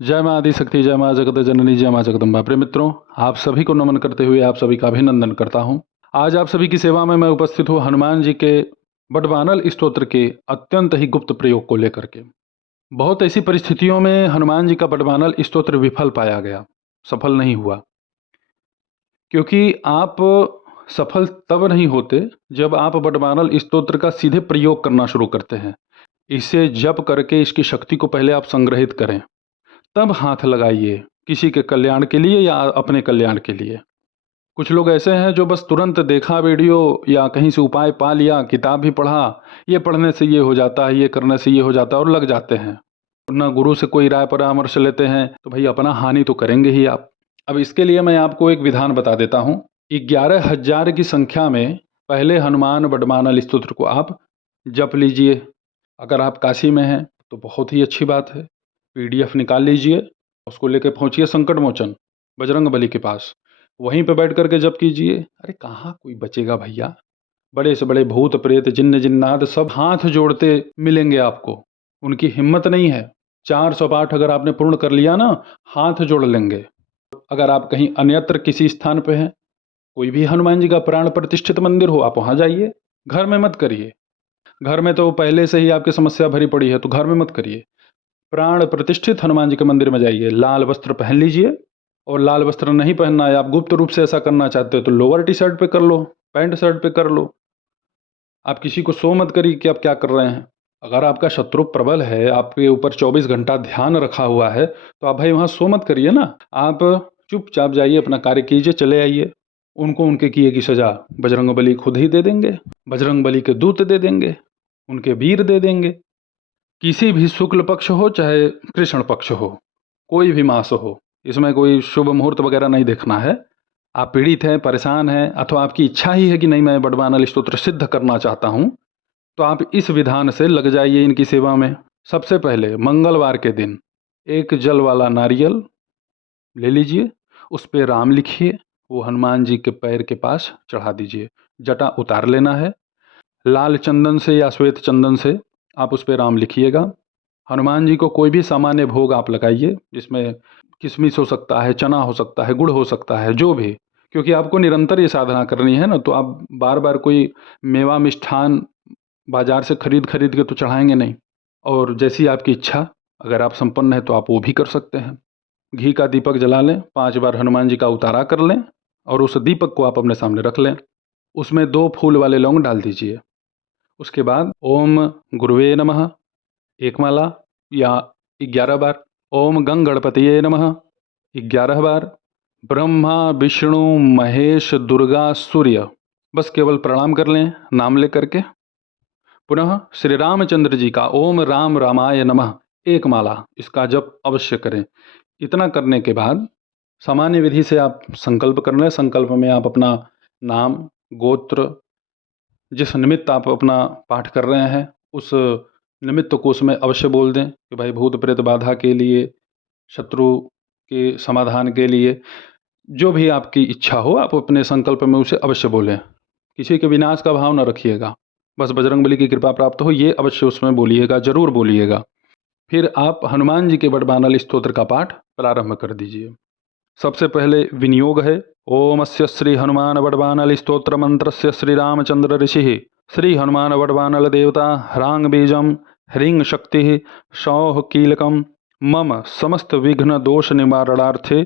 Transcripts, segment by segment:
जय माँ आदि शक्ति, जय माँ जगत जननी, जय माँ जगदम्बा। प्रिय मित्रों, आप सभी को नमन करते हुए आप सभी का अभिनंदन करता हूँ। आज आप सभी की सेवा में मैं उपस्थित हूँ हनुमान जी के बड़वानल स्तोत्र के अत्यंत ही गुप्त प्रयोग को लेकर के। बहुत ऐसी परिस्थितियों में हनुमान जी का बड़वानल स्तोत्र विफल पाया गया, सफल नहीं हुआ, क्योंकि आप सफल तब नहीं होते जब आप बड़वानल स्तोत्र का सीधे प्रयोग करना शुरू करते हैं। इसे जप करके इसकी शक्ति को पहले आप संग्रहित करें, तब हाथ लगाइए, किसी के कल्याण के लिए या अपने कल्याण के लिए। कुछ लोग ऐसे हैं जो बस तुरंत देखा वीडियो या कहीं से उपाय पा लिया, किताब भी पढ़ा, ये पढ़ने से ये हो जाता है, ये करने से ये हो जाता है, और लग जाते हैं। ना गुरु से कोई राय परामर्श लेते हैं तो भाई अपना हानि तो करेंगे ही आप। अब इसके लिए मैं आपको एक विधान बता देता हूँ। 11,000 की संख्या में पहले हनुमान बड़वानल स्तोत्र को आप जप लीजिए। अगर आप काशी में हैं तो बहुत ही अच्छी बात है, PDF निकाल लीजिए, उसको लेके पहुंचिए संकट मोचन बजरंग बली के पास, वहीं पे बैठ करके जप कीजिए। अरे कहाँ कोई बचेगा भैया, बड़े से बड़े भूत प्रेत जिन्न जिन्नात सब हाथ जोड़ते मिलेंगे आपको, उनकी हिम्मत नहीं है। 400 पाठ अगर आपने पूर्ण कर लिया ना, हाथ जोड़ लेंगे। अगर आप कहीं अन्यत्र किसी स्थान पे हैं, कोई भी हनुमान जी का प्राण प्रतिष्ठित मंदिर हो, आप वहां जाइए, घर में मत करिए। घर में तो पहले से ही आपकी समस्या भरी पड़ी है, तो घर में मत करिए। प्राण प्रतिष्ठित हनुमान जी के मंदिर में जाइए, लाल वस्त्र पहन लीजिए, और लाल वस्त्र नहीं पहनना है, आप गुप्त रूप से ऐसा करना चाहते हो तो लोअर टी शर्ट पे कर लो, पैंट शर्ट पे कर लो। आप किसी को शो मत करिए कि आप क्या कर रहे हैं। अगर आपका शत्रु प्रबल है, आपके ऊपर 24 घंटा ध्यान रखा हुआ है, तो आप भाई वहाँ शो मत करिए ना। आप चुपचाप जाइए, अपना कार्य कीजिए, चले आइए। उनको उनके किए की सजा बजरंग बली खुद ही दे देंगे, बजरंग बली के दूत दे देंगे, उनके वीर दे देंगे। किसी भी शुक्ल पक्ष हो चाहे कृष्ण पक्ष हो, कोई भी मास हो, इसमें कोई शुभ मुहूर्त वगैरह नहीं देखना है। आप पीड़ित हैं, परेशान हैं, अथवा आपकी इच्छा ही है कि नहीं मैं बड़वानल स्तोत्र सिद्ध करना चाहता हूँ, तो आप इस विधान से लग जाइए इनकी सेवा में। सबसे पहले मंगलवार के दिन एक जल वाला नारियल ले लीजिए, उस पर राम लिखिए, वो हनुमान जी के पैर के पास चढ़ा दीजिए। जटा उतार लेना है, लाल चंदन से या श्वेत चंदन से आप उस पर राम लिखिएगा। हनुमान जी को कोई भी सामान्य भोग आप लगाइए, जिसमें किशमिश हो सकता है, चना हो सकता है, गुड़ हो सकता है, जो भी, क्योंकि आपको निरंतर ये साधना करनी है ना, तो आप बार बार कोई मेवा मिष्ठान बाजार से खरीद खरीद के तो चढ़ाएंगे नहीं। और जैसी आपकी इच्छा, अगर आप संपन्न हैं तो आप वो भी कर सकते हैं। घी का दीपक जला लें, 5 बार हनुमान जी का उतारा कर लें, और उस दीपक को आप अपने सामने रख लें। उसमें 2 फूल वाले लौंग डाल दीजिए। उसके बाद ओम गुरुवे नमः एक माला या 11 बार, ओम गंग गणपतिये नमः 11 बार, ब्रह्मा विष्णु महेश दुर्गा सूर्य, बस केवल प्रणाम कर लें नाम लेकर के। पुनः श्री रामचंद्र जी का ओम राम रामाय नमः एक माला, इसका जप अवश्य करें। इतना करने के बाद सामान्य विधि से आप संकल्प कर लें। संकल्प में आप अपना नाम, गोत्र, जिस निमित्त आप अपना पाठ कर रहे हैं उस निमित्त को उसमें अवश्य बोल दें कि भाई भूत प्रेत बाधा के लिए, शत्रु के समाधान के लिए, जो भी आपकी इच्छा हो आप अपने संकल्प में उसे अवश्य बोलें। किसी के विनाश का भाव न रखिएगा, बस बजरंगबली की कृपा प्राप्त हो, ये अवश्य उसमें बोलिएगा, जरूर बोलिएगा। फिर आप हनुमान जी के बड़वानल स्तोत्र का पाठ प्रारंभ कर दीजिए। सबसे पहले विनियोग है, ओमस्य श्री हनुमान बड़वानल स्तोत्र मंत्रस्य श्री रामचंद्र ऋषि श्री हनुमान बड़वानल देवता ह्रांग बीजम ह्रीं शक्ति सौः कीलकम मम समस्त विघ्न दोष निवारणार्थे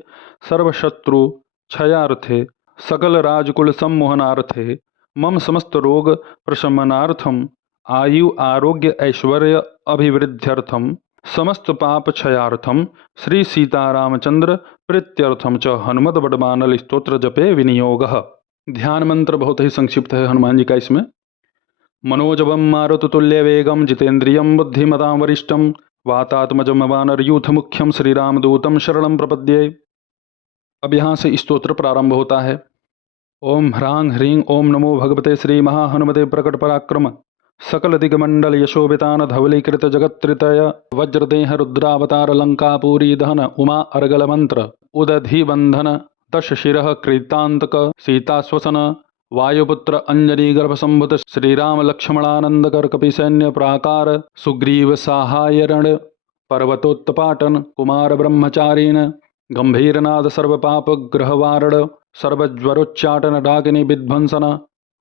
सर्वशत्रु क्षयार्थे सकल राजकुल सम्मोहनार्थे मम समस्त रोग प्रशमनार्थम आयु आरोग्य ऐश्वर्य अभिवृद्ध्यर्थम समस्त पाप क्षयार्थम श्री सीतारामचंद्र प्रीत्यर्थम च हनुमत बड़वानल स्तोत्र जपे विनियोग। ध्यान मंत्र बहुत ही संक्षिप्त है हनुमान जी का। इसमें मनोजवम मारुततुल्य वेगम जितेन्द्रियम बुद्धिमतां वरिष्ठम वातात्मजम वानरयूथ मुख्यम श्री रामदूतम शरणम प्रपद्ये। अब यहाँ से स्तोत्र प्रारंभ होता है। ओम ह्रांग ह्रीं ओम नमो भगवते श्री महाहनुमते प्रकट पराक्रम सकल दिगमंडल यशोभितान धवलीकृत जगत्रितय वज्रदेह रुद्रावतार लंकापूरी दहन उमा अर्गल मंत्र उदधि बंधन दश शिरः कृतांतक सीता स्वसन वायुपुत्र अंजनी गर्भ संभुत श्रीराम लक्ष्मणानंदकर कपि सैन्य प्राकार सुग्रीव सहायरण पर्वतोत्पाटन कुमार ब्रह्मचारिण गंभीरनाद सर्वपाप ग्रहवारण सर्वज्वरोच्चाटन डाकिनी विध्वंसन।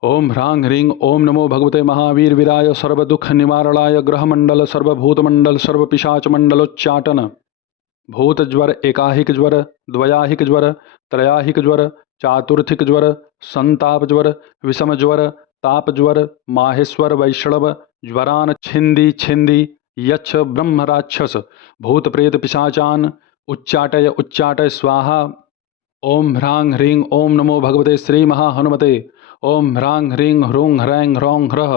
ओम ह्रांग ह्रीं ओम नमो भगवते महावीर वीराय सर्वदुख निवारणाय ग्रहमंडल सर्वभूतमंडल सर्वपिशाचमंडलोच्चाटन। भूतज्वर एकाहिक ज्वर द्वयाहिक ज्वर त्रयाहिक ज्वर चातुर्थिक ज्वर संताप ज्वर विषम ज्वर ताप ज्वर माहेश्वर वैष्णव ज्वरान छिंदी छिंदी यक्ष ब्रह्म राक्षस भूत प्रेत पिशाचान उच्चाटय उच्चाटय स्वाहा। ओम ह्रांग ह्रीं ओम नमो भगवते श्री महाहनुमते। ओम ह्रांग ह्रीं ह्रूं ह्रैं ह्रौं ह्रः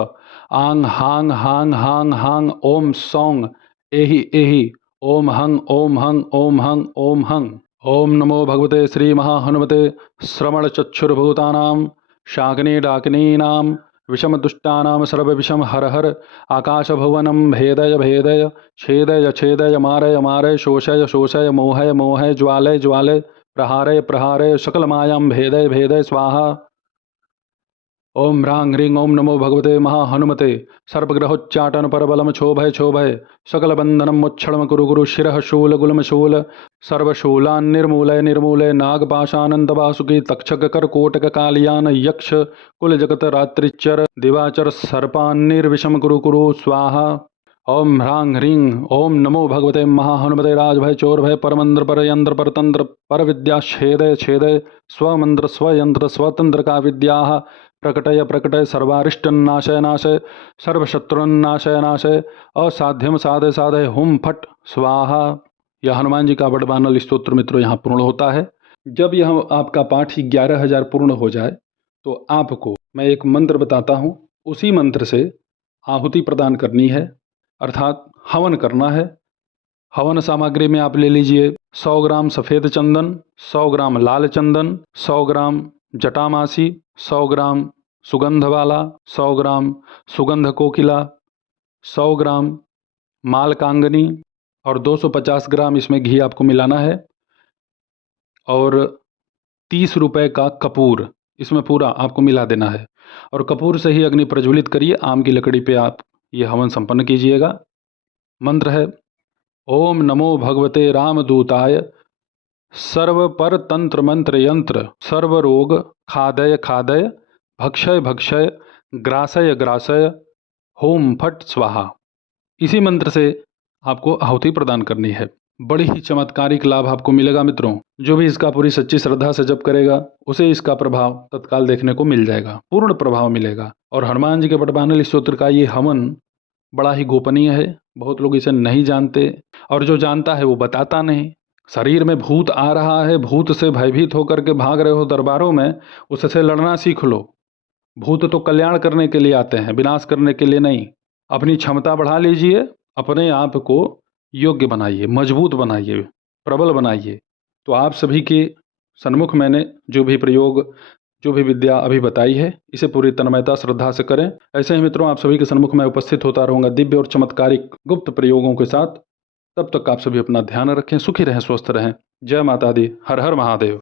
आंग हांग हांग हांग हांग ओम सौंग एहि एहि ओम हंग ओम हंग ओम हंग ओम हंग। ओम नमो भगवते श्री महाहनुमते। श्रवण चक्षुर्भूतानां शाकिनी डाकिनीनां विषम दुष्टानां सर्वविषम हर हर आकाशभुवनं भेदय भेदय छेदय छेदय मारय मारय शोषय शोषय मोहय मोहय ज्वालय ज्वालय प्रहारय प्रहारय सकल मायां भेदय भेदय स्वाहा। ओम ह्रांग ह्रीं ओम नमो भगवते महाहनुमते। सर्वग्रहोच्चाटन परबलम क्षोभय क्षोभय सकल बंधनम मुच्छलम कुरु गुरु शिरः शूल गुलम शूल सर्वशूलान निर्मूलय निर्मूलय नागपाशानंद वासुकी तक्षक कर कोटक कालियान यक्ष कुल जगत रात्रिचर दिवाचर सर्पान्निर्विषम कुरु कुरु स्वाहा। ओम ह्रांग ह्रीं ओम नमो भगवते महाहनुमते। राजभय चोरभय परमंत्र परयंत्र परतंत्र पर विद्या छेदय छेदय स्वमंत्र स्वयंत्र स्वतंत्र का विद्या प्रकटय प्रकटय सर्वारिष्टन्नाशय नाशय सर्वशत्रुन्नाशय नाशय असाध्यम साधय साधय हुम फट स्वाहा। यह हनुमान जी का बड़बानल स्तोत्र मित्रों यहाँ पूर्ण होता है। जब यह आपका पाठ 11,000 पूर्ण हो जाए तो आपको मैं एक मंत्र बताता हूँ, उसी मंत्र से आहुति प्रदान करनी है, अर्थात हवन करना है। हवन सामग्री में आप ले लीजिए 100 ग्राम सफ़ेद चंदन, 100 ग्राम लाल चंदन, 100 ग्राम जटामासी, 100 ग्राम सुगंध वाला, 100 ग्राम सुगंध कोकिला, 100 ग्राम मालकांगनी और 250 ग्राम इसमें घी आपको मिलाना है और 30 रुपए का कपूर इसमें पूरा आपको मिला देना है और कपूर से ही अग्नि प्रज्वलित करिए। आम की लकड़ी पे आप ये हवन संपन्न कीजिएगा। मंत्र है ओम नमो भगवते रामदूताय सर्व पर तंत्र मंत्र यंत्र सर्व रोग खादय खादय भक्षय भक्षय ग्रासय ग्रासय होम फट स्वाहा। इसी मंत्र से आपको आहुति प्रदान करनी है। बड़ी ही चमत्कारिक लाभ आपको मिलेगा मित्रों। जो भी इसका पूरी सच्ची श्रद्धा से जप करेगा उसे इसका प्रभाव तत्काल देखने को मिल जाएगा, पूर्ण प्रभाव मिलेगा। और हनुमान जी के बड़बानल स्तोत्र का ये हवन बड़ा ही गोपनीय है, बहुत लोग इसे नहीं जानते और जो जानता है वो बताता नहीं। शरीर में भूत आ रहा है, भूत से भयभीत होकर के भाग रहे हो दरबारों में, उससे लड़ना सीख लो। भूत तो कल्याण करने के लिए आते हैं, विनाश करने के लिए नहीं। अपनी क्षमता बढ़ा लीजिए, अपने आप को योग्य बनाइए, मजबूत बनाइए, प्रबल बनाइए। तो आप सभी के सन्मुख मैंने जो भी प्रयोग, जो भी विद्या अभी बताई है, इसे पूरी तन्मयता श्रद्धा से करें। ऐसे ही मित्रों आप सभी के सन्मुख मैं उपस्थित होता रहूँगा दिव्य और चमत्कारिक गुप्त प्रयोगों के साथ। तब तक आप सभी अपना ध्यान रखें, सुखी रहें, स्वस्थ रहें। जय माता दी, हर हर महादेव।